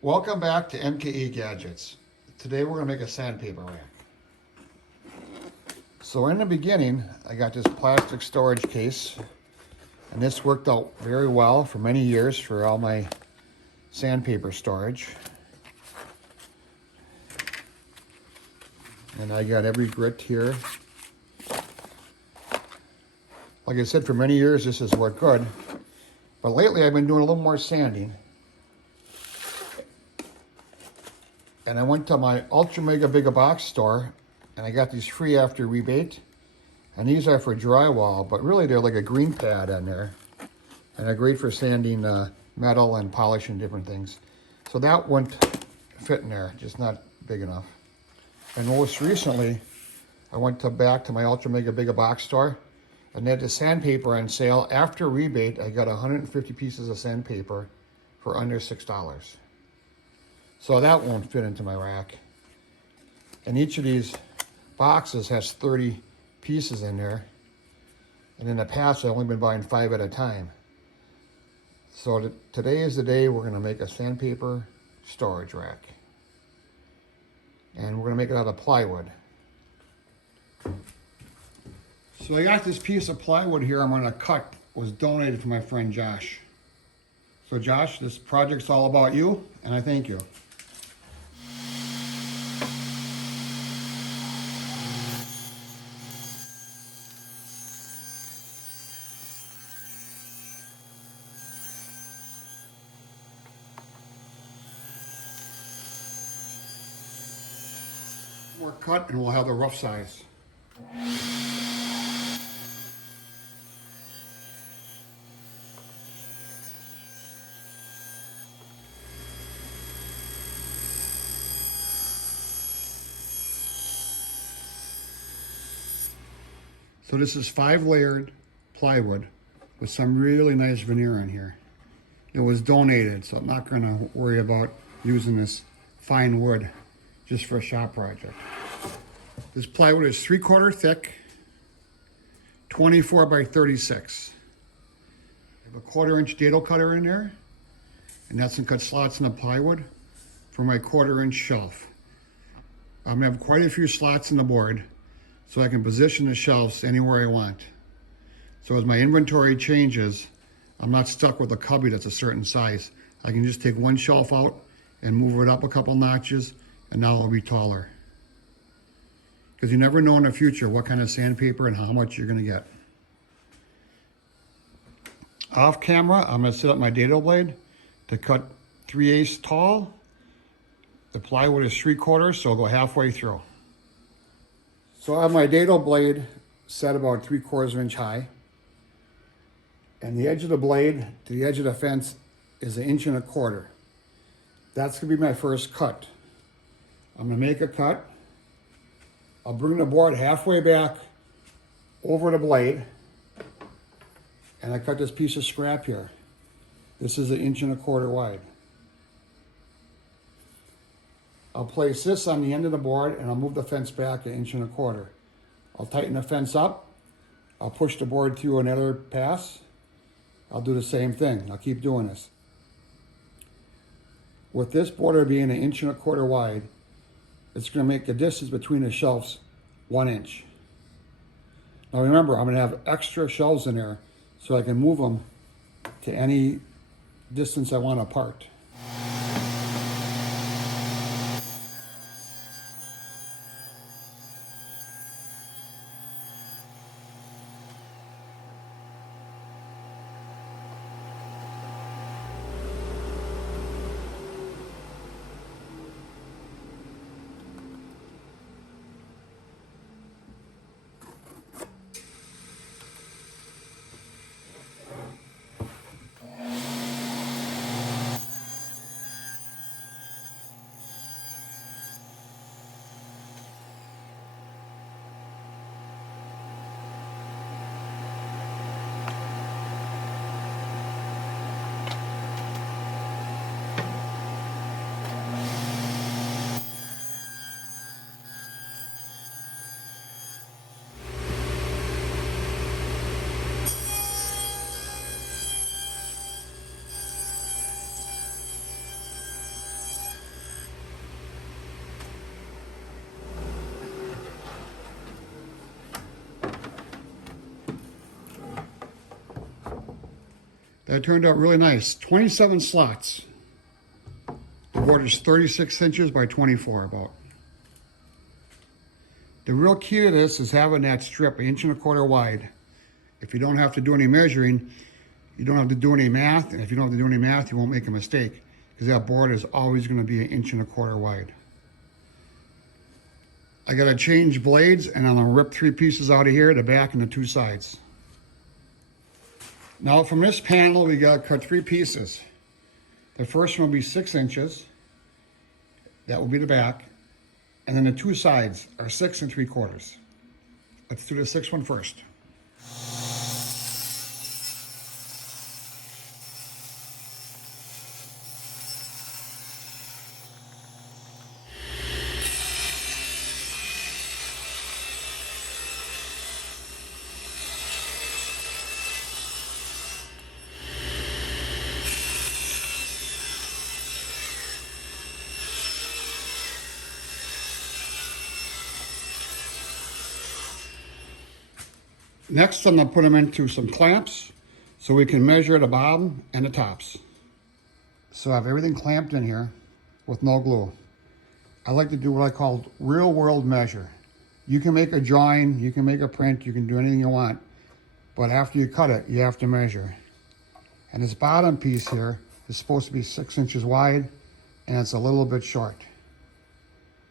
Welcome back to MKE Gadgets. Today we're going to make a sandpaper rack. So in the beginning, I got this plastic storage case, and this worked out very well for many years for all my sandpaper storage. And I got every grit here. Like I said, for many years this has worked good, but lately I've been doing a little more sanding. And I went to my Ultra Mega Big Box store and I got these free after rebate. And these are for drywall, but really they're like a green pad on there. And they're great for sanding metal and polishing different things. So that wouldn't fit in there, just not big enough. And most recently, I went back to my Ultra Mega Big Box store and they had the sandpaper on sale. After rebate, I got 150 pieces of sandpaper for under $6. So that won't fit into my rack. And each of these boxes has 30 pieces in there. And in the past, I've only been buying 5 at a time. So today is the day we're gonna make a sandpaper storage rack. And we're gonna make it out of plywood. So I got this piece of plywood here I'm gonna cut. It was donated from my friend Josh. So Josh, this project's all about you, and I thank you. More cut and we'll have the rough size. So this is 5-layered plywood with some really nice veneer on here. It was donated, so I'm not gonna worry about using this fine wood just for a shop project. This plywood is 3/4 thick, 24 by 36. I have a 1/4-inch dado cutter in there, and that's gonna cut slots in the plywood for my 1/4-inch shelf. I'm gonna have quite a few slots in the board so I can position the shelves anywhere I want. So as my inventory changes, I'm not stuck with a cubby that's a certain size. I can just take one shelf out and move it up a couple notches, and now it'll be taller. Because you never know in the future what kind of sandpaper and how much you're gonna get. Off camera, I'm gonna set up my dado blade to cut 3/8 tall. The plywood is 3/4, so I'll go halfway through. So I have my dado blade set about 3/4 inch high. And the edge of the blade to the edge of the fence is 1.25 inches. That's gonna be my first cut. I'm gonna make a cut. I'll bring the board halfway back over the blade. And I cut this piece of scrap here. This is 1.25 inches wide. I'll place this on the end of the board and I'll move the fence back 1.25 inches. I'll tighten the fence up. I'll push the board through another pass. I'll do the same thing. I'll keep doing this. With this border being 1.25 inches wide, it's going to make the distance between the shelves 1 inch. Now remember, I'm going to have extra shelves in there so I can move them to any distance I want apart. That turned out really nice. 27 slots. The board is 36 inches by 24 about. The real key to this is having that strip 1.25 inches wide. If you don't have to do any measuring, you don't have to do any math, and if you don't have to do any math, you won't make a mistake, because that board is always going to be 1.25 inches wide. I got to change blades, and I'm going to rip 3 pieces out of here, the back and the 2 sides. Now from this panel, we got to cut 3 pieces. The first one will be 6 inches. That will be the back. And then the 2 sides are 6 3/4. Let's do the 6th one first. Next, I'm going to put them into some clamps so we can measure the bottom and the tops. So I have everything clamped in here with no glue. I like to do what I call real world measure. You can make a drawing, you can make a print, you can do anything you want, but after you cut it, you have to measure. And this bottom piece here is supposed to be 6 inches wide, and it's a little bit short.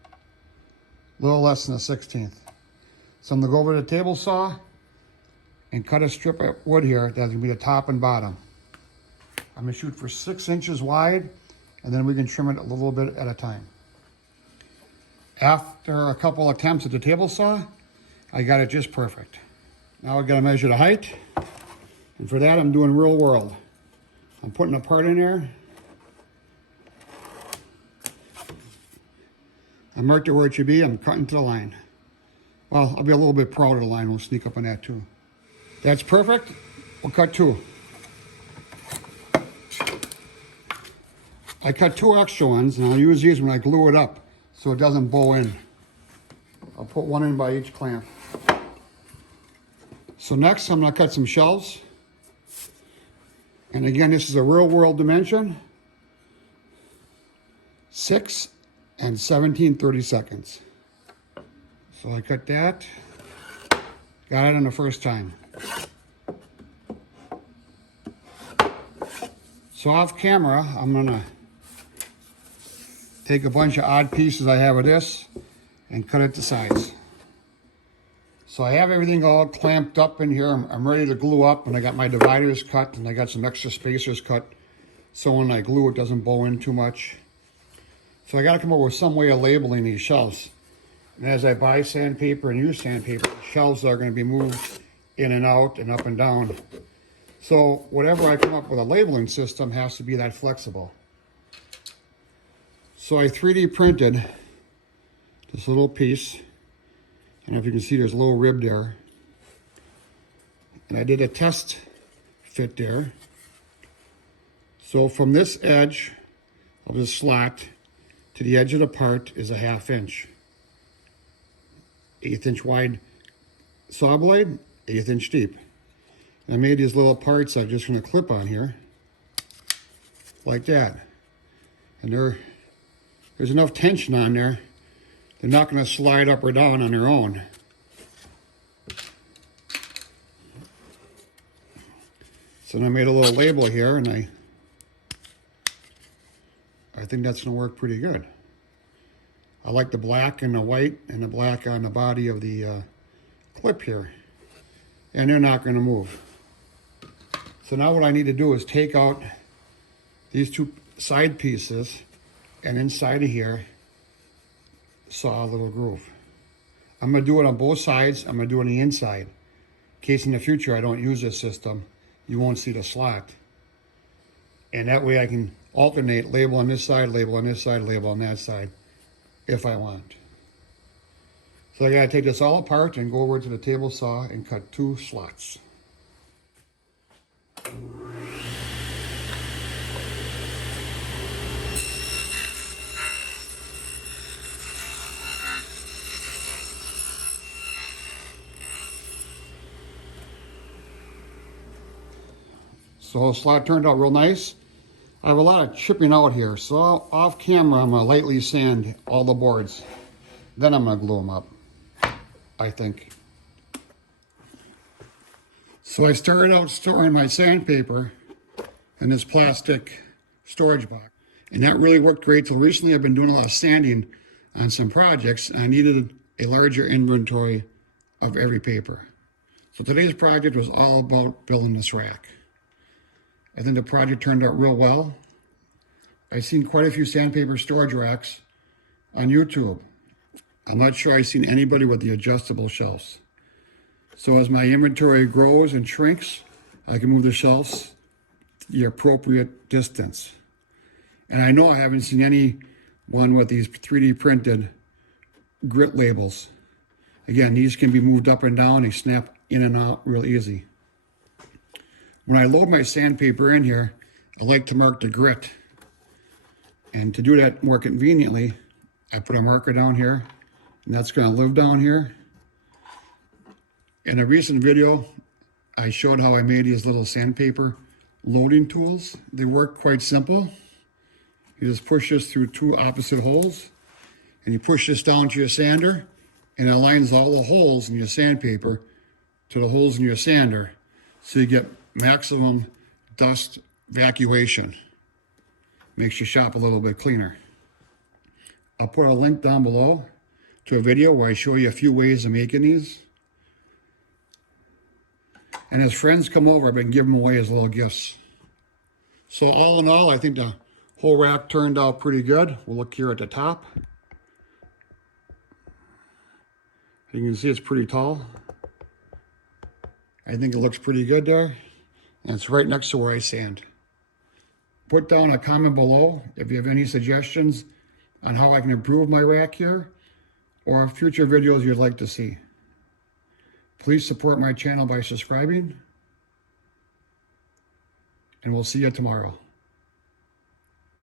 A little less than a 1/16. So I'm going to go over to the table saw and cut a strip of wood here. That's gonna be the top and bottom. I'm gonna shoot for 6 inches wide, and then we can trim it a little bit at a time. After a couple attempts at the table saw, I got it just perfect. Now I gotta measure the height, and for that I'm doing real world. I'm putting a part in there. I marked it where it should be. I'm cutting to the line. Well, I'll be a little bit proud of the line. We'll sneak up on that too. That's perfect. We'll cut 2. I cut 2 extra ones, and I'll use these when I glue it up so it doesn't bow in. I'll put 1 in by each clamp. So next, I'm going to cut some shelves. And again, this is a real world dimension. 6 and 17/32. So I cut that. Got it on the first time. So off camera, I'm gonna take a bunch of odd pieces I have of this and cut it to size. So I have everything all clamped up in here. I'm ready to glue up, and I got my dividers cut, and I got some extra spacers cut so when I glue it doesn't bow in too much. So I gotta come up with some way of labeling these shelves. And as I buy sandpaper and use sandpaper, the shelves are gonna be moved in and out and up and down. So whatever I come up with a labeling system has to be that flexible. So I 3D printed this little piece. I don't know if you can see there's a little rib there. And I did a test fit there. So from this edge of the slot to the edge of the part is a 1/2 inch. 1/8 inch wide saw blade, 1/8 inch deep. And I made these little parts I'm just going to clip on here, like that. And there's enough tension on there, they're not going to slide up or down on their own. So then I made a little label here, and I think that's going to work pretty good. I like the black and the white and the black on the body of the clip here. And they're not going to move. So now what I need to do is take out these 2 side pieces, and inside of here, saw a little groove. I'm going to do it on both sides. I'm going to do it on the inside. In case in the future I don't use this system, you won't see the slot. And that way I can alternate, label on this side, label on this side, label on that side, if I want. So I gotta take this all apart and go over to the table saw and cut 2 slots. So the slot turned out real nice. I have a lot of chipping out here, so off camera I'm gonna lightly sand all the boards. Then I'm gonna glue them up, I think. So I started out storing my sandpaper in this plastic storage box. And that really worked great till recently. I've been doing a lot of sanding on some projects, and I needed a larger inventory of every paper. So today's project was all about building this rack. I think the project turned out real well. I've seen quite a few sandpaper storage racks on YouTube. I'm not sure I've seen anybody with the adjustable shelves. So as my inventory grows and shrinks, I can move the shelves the appropriate distance. And I know I haven't seen any one with these 3D printed grit labels. Again, these can be moved up and down. They snap in and out real easy. When I load my sandpaper in here, I like to mark the grit. And to do that more conveniently, I put a marker down here, and that's going to live down here. In a recent video, I showed how I made these little sandpaper loading tools. They work quite simple. You just push this through two opposite holes, and you push this down to your sander, and it aligns all the holes in your sandpaper to the holes in your sander, so you get maximum dust evacuation. Makes your shop a little bit cleaner. I'll put a link down below to a video where I show you a few ways of making these. And as friends come over, I've been giving them away as little gifts. So all in all, I think the whole rack turned out pretty good. We'll look here at the top. You can see it's pretty tall. I think it looks pretty good there. And it's right next to where I sand. Put down a comment below if you have any suggestions on how I can improve my rack here, or future videos you'd like to see. Please support my channel by subscribing, and we'll see you tomorrow.